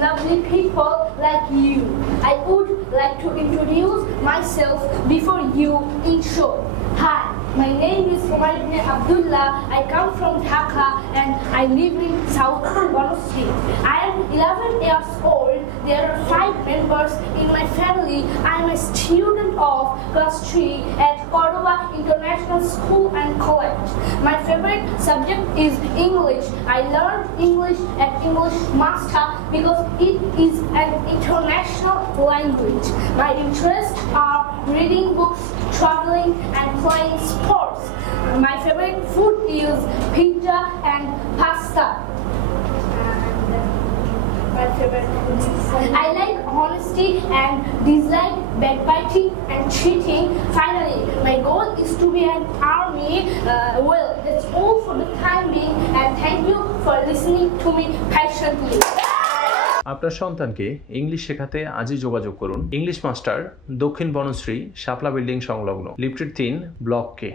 lovely people like you. I would like to introduce myself before you in short. Hi, my name is Omar ibn Abdullah. I come from Dhaka and I live in South Bonostry. I am 11 years old. There are 5 members in my family. I am a student of class 3 at Cordova International School and College. My favorite subject is English. I learned English at English Master because it is an international language. My interests are reading books, traveling and playing sports. My favorite food is pizza and pasta. I like honesty and dislike backbiting and cheating. Finally, my goal is to be an army. Well, that's all for the time being, and thank you for listening to me patiently. আপনার সন্তানকে English শেখাতে আজই যোগাযোগ করুন English master, দক্ষিণ বনশ্রী, শাপলা building সংলগ্ন, লিফটের 3, block কে।